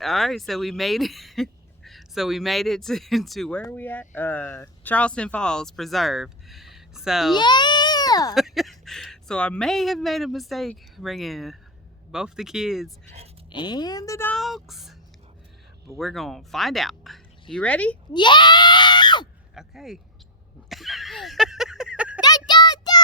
All right, so we made it. So we made it to where are we at? Waterfalls Falls Preserve. So Yeah. so I may have made a mistake bringing both the kids and the dogs, but we're gonna find out. You ready? Yeah. Okay. Da, da, da.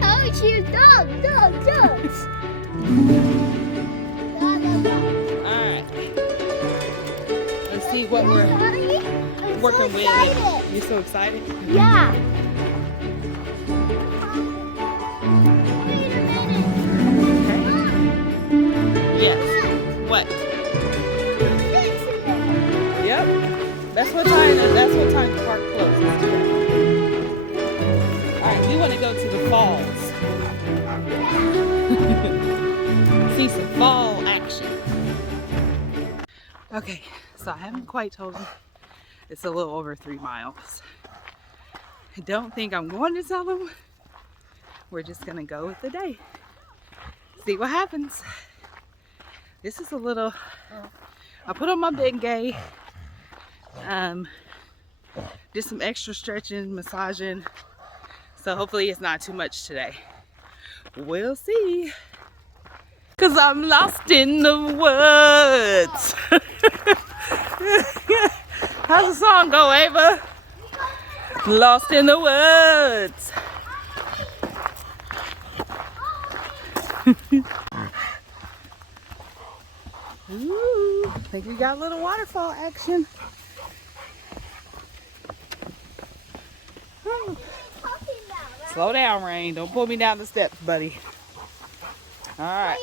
Oh, she's dogs. Alright. Let's see what we're working with. You're so excited? Yeah. Wait a minute. Yes. What? This is it. Yep. That's what time the park closes today. Alright, we want to go to the falls. See some fall action. Okay, so I haven't quite told him. It's a little over 3 miles. I don't think I'm going to tell him. We're just gonna go with the day. See what happens. This is a little, I put on my big gay. Did some extra stretching, massaging. So hopefully it's not too much today. We'll see. Cause I'm lost in the woods. How's the song go, Ava? Lost in the woods. Ooh, I think we got a little waterfall action. Slow down, Rain. Don't pull me down the steps, buddy. All right.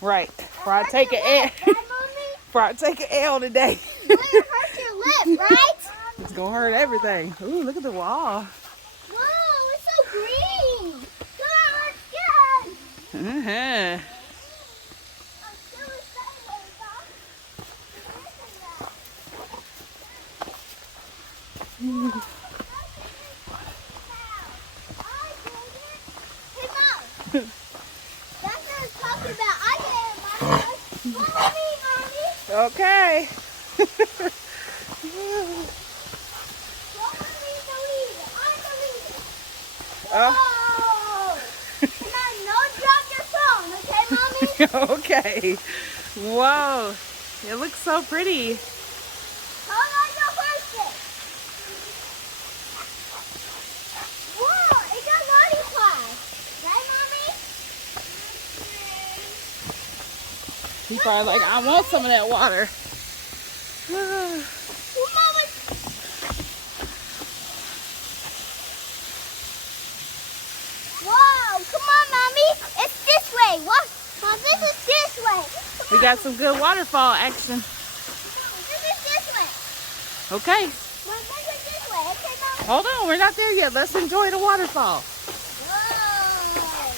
Right. Before I take an L. Before I take an L today. It hurt your lip, right? It's gonna hurt everything. Ooh, look at the wall. Whoa, it's so green. Look, it's good. Uh-huh. I'm so excited, Mom. Hey, Mom. That's what I'm talking about. I get it, Mom. Mommy. Okay. Oh. Now, don't drop your phone, okay, Mommy? Okay. Whoa. It looks so pretty. Hold on your horses. Whoa, it got lollipops. Right, Mommy? He's probably like, I want some of that water. Whoa, come on, Mommy. It's this way. What? Mom, this is this way. We got some good waterfall action. This is this way. Okay. Mom, this is this way. Okay, Mom? Hold on, we're not there yet. Let's enjoy the waterfall. Whoa.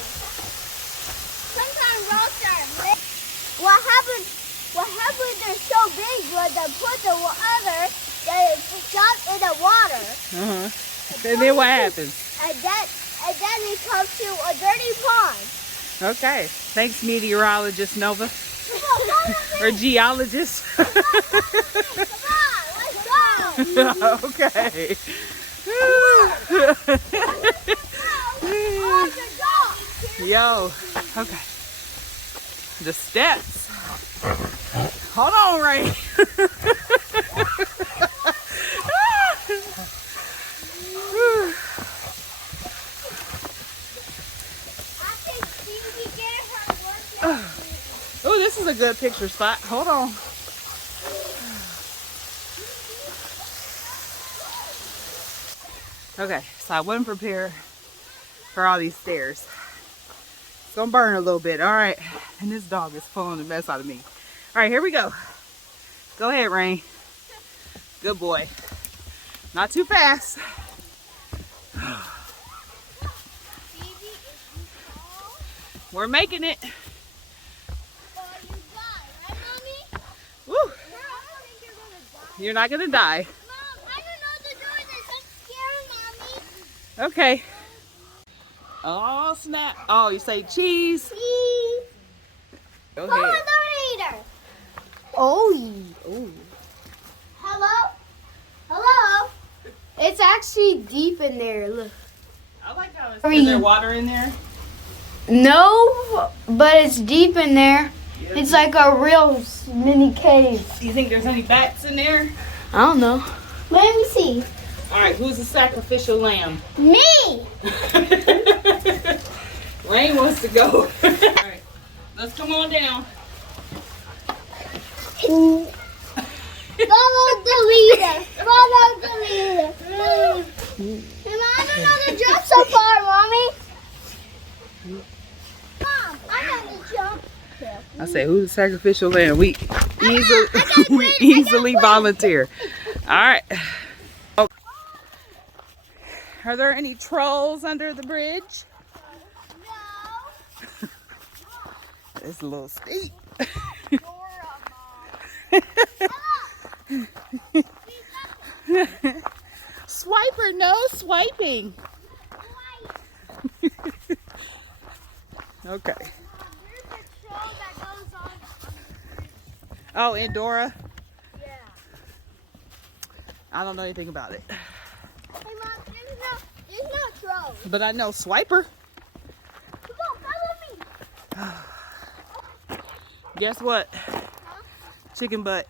Sometimes rocks are big. What happened they're so big was they put the water, they shot in the water. Uh-huh. And then what happens? And then it comes to a dirty pond. Okay. Thanks, meteorologist Nova. Come Or geologist. on, let's go. Okay. Yo. Okay. The steps. Hold on, Ray. Oh, this is a good picture spot. Hold on. Okay, so I wasn't prepared for all these stairs. It's gonna burn a little bit. All right, and this dog is pulling the mess out of me. All right, here we go. Go ahead, Rain. Good boy. Not too fast. We're making it. Woo. You're not gonna die. Mom, I don't know the door. I'm scared, Mommy. Okay. Oh, snap. Oh, you say cheese? Cheese. Go Follow ahead. the leader. Oh. Hello? Hello? It's actually deep in there. Look. I like how it's... Is there water in there? No, but it's deep in there. Yeah. It's like a real mini cave. Do you think there's any bats in there? I don't know. Let me see. All right, who's the sacrificial lamb? Me. Rain wants to go. All right, let's come on down. Follow the leader. Follow the leader. Am I don't know the jump so far, Mommy? Mom, I know the jump. I say, who's the sacrificial lamb? We easily volunteer. All right. Oh. Are there any trolls under the bridge? No. It's a little steep. Swiper, no swiping. Okay. Oh, Andorra? Yeah. I don't know anything about it. Hey, Mom, there's no troll. But I know Swiper. Come on, follow me. Guess what? Huh? Chicken butt.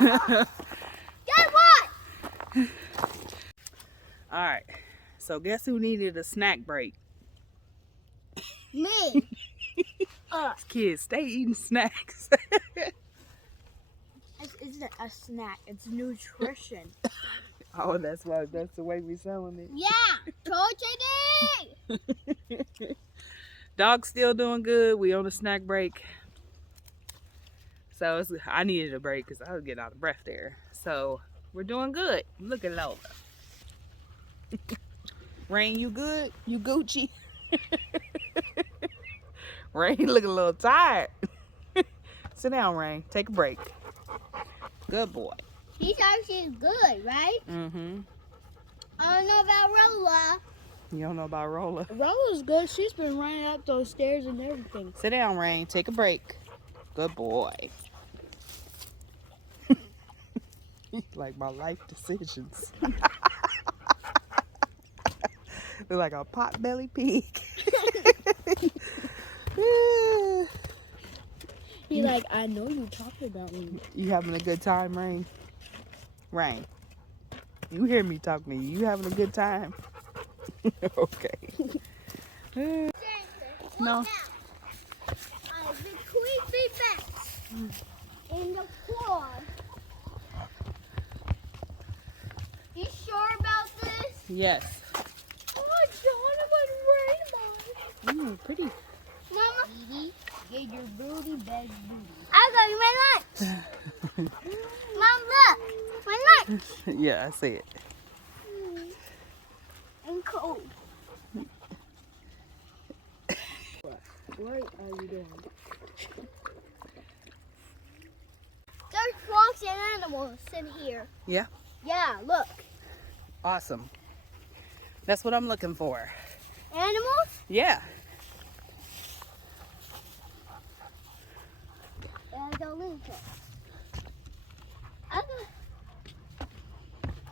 Get what? All right. So guess who needed a snack break? Me. Kids, stay eating snacks. It's isn't a snack. It's nutrition. Oh, that's why. That's the way we selling it. Yeah. Told you did. Dog's still doing good. We on a snack break. So I needed a break because I was getting out of breath there. So we're doing good. Look at Lola. Rain, you good? You Gucci? Rain looking a little tired. Sit down, Rain. Take a break. Good boy. He's actually good, right? Mm-hmm. I don't know about Rolla. You don't know about Rolla. Rolla's good. She's been running up those stairs and everything. Sit down, Rain. Take a break. Good boy. Like my life decisions. Look like a pot-belly pig. He like, I know you talking about me. You having a good time, Rain? Rain. You hear me talking to you. You having a good time? Okay. No. Between the beds in the floor. You sure about this? Yes. Oh, John, Pretty. Mama, get your booty bed booty. I got you my lunch. Mom, look, my lunch. Yeah, I see it. I'm cold. What are you doing? There's frogs and animals in here. Yeah? Yeah, look. Awesome. That's what I'm looking for. Animals? Yeah. And the lizard.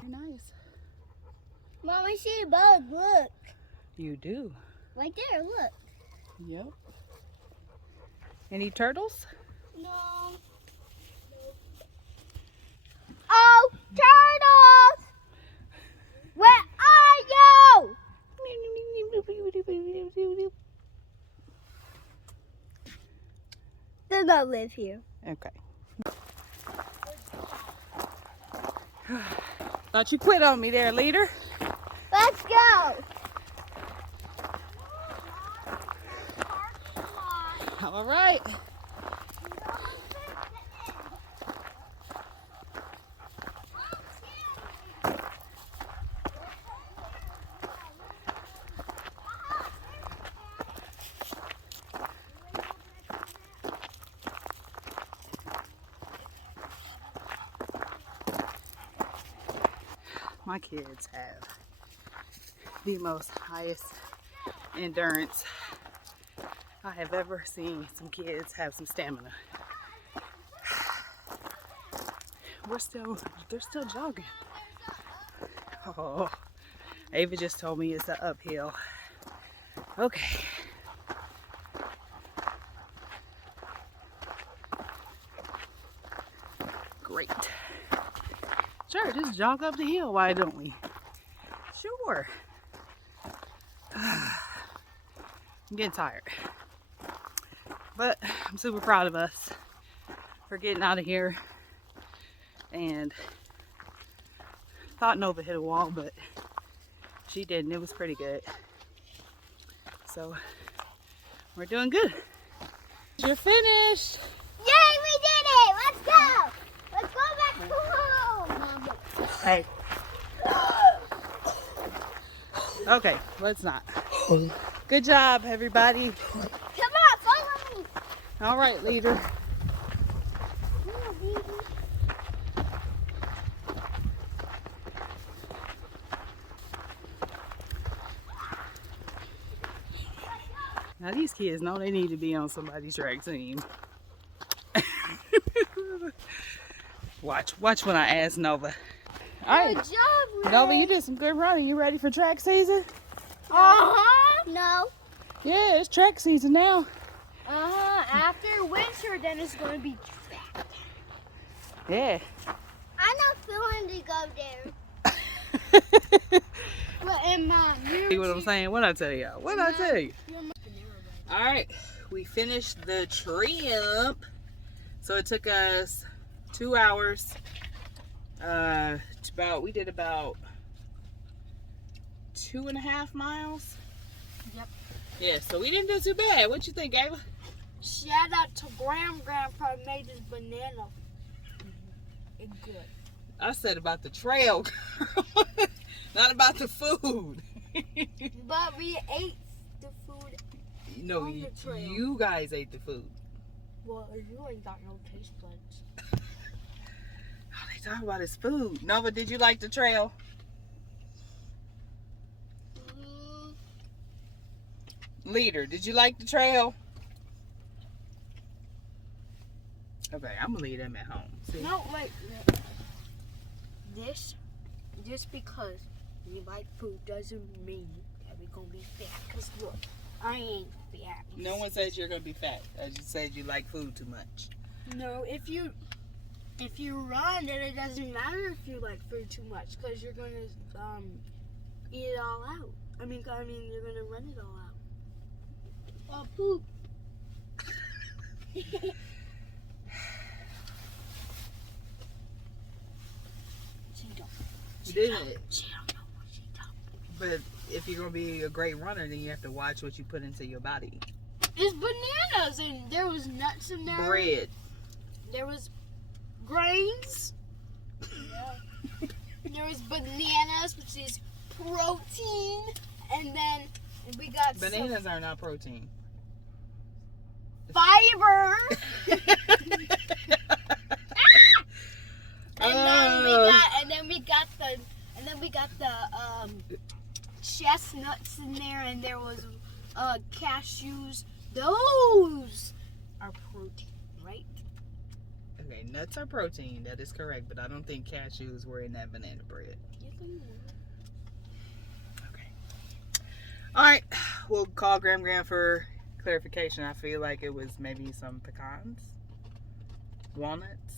Very nice. Mom, I see a bug. Look. You do. Right there, look. Yep. Any turtles? No. Oh, turtles! Where are you? They don't live here. Okay. Thought you quit on me there, leader. Let's go. All right. My kids have the most highest endurance I have ever seen some kids have some stamina. They're still jogging. Oh, Ava just told me it's an uphill. Okay. Great. Sure, just jog up the hill, why don't we? Sure. I'm getting tired. But I'm super proud of us for getting out of here. And thought Nova hit a wall, but she didn't. It was pretty good. So we're doing good. You're finished. Yay, we did it! Let's go! Let's go back to home! Hey. Okay, let's not. Good job, everybody. Come on, follow me! All right, leader. Come on, baby. Now these kids know they need to be on somebody's track team. Watch when I ask Nova. All right, Good job, Ray. Nova, you did some good running. You ready for track season? Uh-huh. No. Yeah, it's track season now. Uh-huh. After winter, then it's going to be fat. Yeah. I'm not feeling to go there. Well, and Mom, See what I'm saying? What I tell y'all? What I tell you? All right, we finished the tramp. So it took us 2 hours. We did about 2.5 miles. Yep. Yeah, so we didn't do too bad. What you think, Ava? Shout out to Grandpa made this banana. It's good. I said about the trail, girl. Not about the food. But we ate the food. No, On the trail. you guys ate the food. Well, you ain't got no taste buds. All they talk about is food. Nova, did you like the trail? Leader, did you like the trail? Okay, I'm gonna leave them at home. See? No, wait. This, just because we like food doesn't mean that we're gonna be fat. Cause look, I ain't fat. No one says you're gonna be fat. I just said you like food too much. No, if you run, then it doesn't matter if you like food too much, cause you're gonna eat it all out. I mean, you're gonna run it all out. Oh, poop. You did it. But if you're gonna be a great runner, then you have to watch what you put into your body. It's bananas, and there was nuts in there. Bread. There was grains. Yeah. There was bananas, which is protein, and then we got Bananas are not protein. fiber. And then we got the chestnuts in there, and there was cashews. Those are protein, right? Okay, nuts are protein. That is correct, but I don't think cashews were in that banana bread. Yes, they were. Okay. All right, we'll call Graham for clarification. I feel like it was maybe some pecans, walnuts.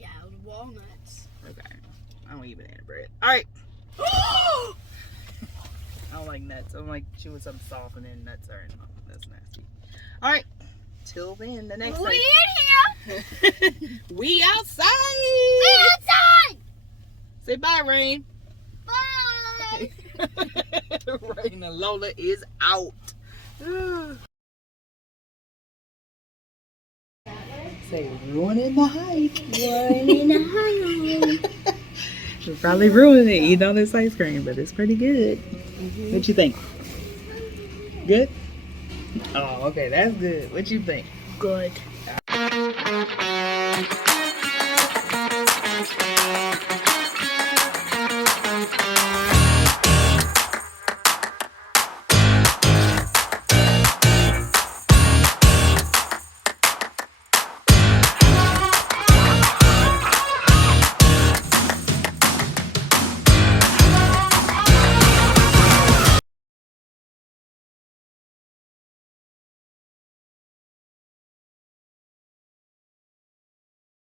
Yeah, it was walnuts. Okay, I don't eat banana bread. All right. I don't like nuts. I don't like chewing something soft and then nuts are in them. That's nasty. All right. Till then, the next We time. in here. We outside. We outside! Say bye, Rain. Bye! Rain and Lola is out. Say ruining the hike. Ruining the hike. We're probably ruining it eating all this ice cream, but it's pretty good. What you think? Good? Oh, okay, that's good. What you think? Good.